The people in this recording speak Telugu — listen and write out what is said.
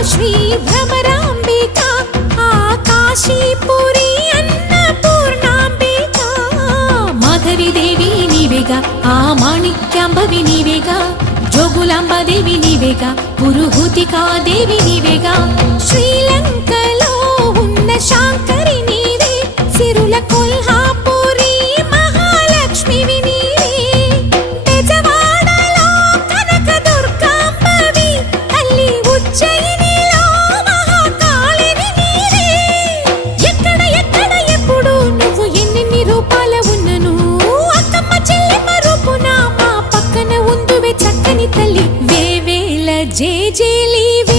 శ్రీ భ్రమరాంబిక ఆకాశీపురి అన్నపూర్ణాంబిక మాధవిదేవి నీవేగా ఆ మాణిక్యాంబవి నీవేగా జోగులాంబాదేవి నీవేగా పురుహూతికాదేవి నీవేగా శ్రీలంకలో ఉన్న శాంకరి నీవే సిరుల కొల్హాపురి మహాలక్ష్మివి నీవే బెజవాడలో కనకదుర్గాంబవి తల్లి ఉజ్జయినిలో మహాకాళివి నీవే ఎక్కడ ఎక్కడ ఎప్పుడు నువ్వు ఎన్నెన్ని రూపాల ఉన్నను అక్కమ్మ చెల్లెమ్మ రూపున మా పక్కన ఉందువే చక్కని తల్లి వేవేల జేజేలి